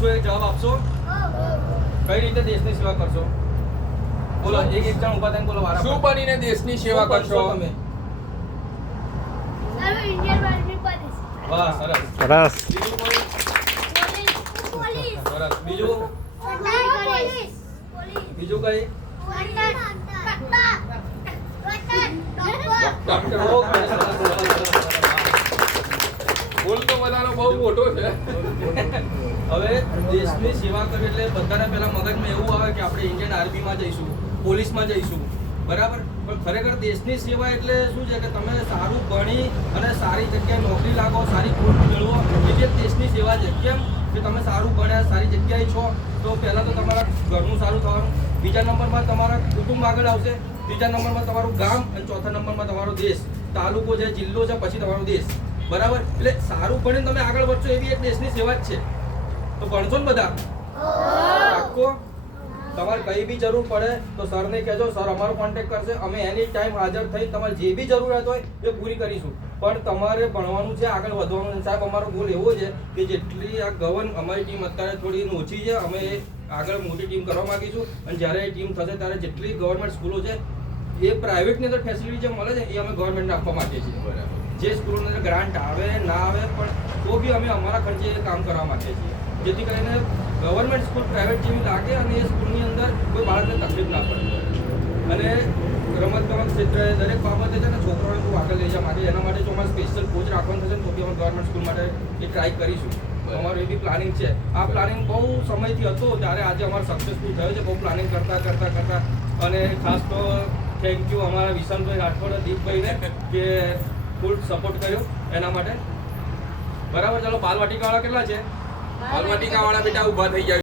પૂછો એ જવાબ આપશો? કઈ રીતે દેશની સેવા કરશો? બોલો, એક જણ ઊભા થઈને બોલો. વારા શું બનીને દેશની સેવા કરશો તમે? વાહ, સરસ. સરસ. બીજું કોઈ? સરસ. બીજું બીજું કઈ? ઓકે, સરસ. બોલ તો બધાનો બહુ મોટો છે. હવે દેશની સેવા કરવી એટલે બધાના પહેલા મગજમાં એવું આવે કે આપણે ઇન્ડિયન આર્મીમાં જઈશું, પોલીસમાં જઈશું, બરાબર. પણ ખરેખર દેશની સેવા એટલે શું છે કે તમે સારું ભણી અને સારી જગ્યાએ નોકરી લાગો, સારી પોસ્ટ મેળવો, એ જ દેશની સેવા છે. કેમ કે તમે સારું ભણ્યા, સારી જગ્યાએ છો તો પહેલાં તો તમારા ઘરનું સારું થવાનું, બીજા નંબરમાં તમારા કુટુંબ આગળ આવશે, ત્રીજા નંબરમાં તમારું ગામ અને ચોથા નંબરમાં તમારો દેશ, તાલુકો છે, જિલ્લો છે, પછી તમારો દેશ, બરાબર. એટલે સારું ભણીને તમે આગળ વધશો એવી એક દેશની સેવા જ છે. તો ભણશો ને બધા? પાક્કો? તમારે કઈ બી જરૂર પડે તો સરને કહેજો, સર અમારો કોન્ટેક્ટ કરશે, અમે એની ટાઈમ હાજર થઈ તમારે જે બી જરૂરિયાત હોય એ પૂરી કરીશું. પણ તમારે ભણવાનું છે, આગળ વધવાનું છે. સાહેબ, અમારો ગોલ એવો છે કે જેટલી આ અમારી ટીમ અત્યારે થોડી ઓછી છે, અમે આગળ મોટી ટીમ કરવા માંગીશું. અને જ્યારે એ ટીમ થશે ત્યારે જેટલી ગવર્મેન્ટ સ્કૂલો છે એ પ્રાઇવેટની અંદર ફેસિલિટી જે મળે છે એ અમે ગવર્મેન્ટને આપવા માંગીએ છીએ. જે સ્કૂલોની અંદર ગ્રાન્ટ આવે ના આવે પણ તો બી અમે અમારા ખર્ચે એ કામ કરવા માંગીએ છીએ, જેથી કરીને ગવર્મેન્ટ સ્કૂલ પ્રાઇવેટ જેવી લાગે અને એ સ્કૂલની અંદર કોઈ બાળકને તકલીફ ના પડે. અને રમતગમત ક્ષેત્રે દરેક બાબતે છે ને છોકરાઓને ખૂબ આગળ લઈ જવા માટે એના માટે જો અમારે સ્પેશિયલ કોચ રાખવાનું થશે તો બી અમે ગવર્મેન્ટ સ્કૂલ માટે એ ટ્રાય કરીશું. અમારું એ બી પ્લાનિંગ છે. આ પ્લાનિંગ બહુ સમયથી હતો ત્યારે આજે અમારે સક્સેસફુલ થયો છે. બહુ પ્લાનિંગ કરતા અને ખાસ તો થેન્ક યુ અમારા વિશાલભાઈ રાઠોડ, દીપભાઈને કે ફૂલ સપોર્ટ કર્યો એના માટે. બરાબર. ચાલો, બાલવાટિકાવાળા કેટલા છે? બાલવાટિકાવાળા બેટા ઊભા થઈ જાય.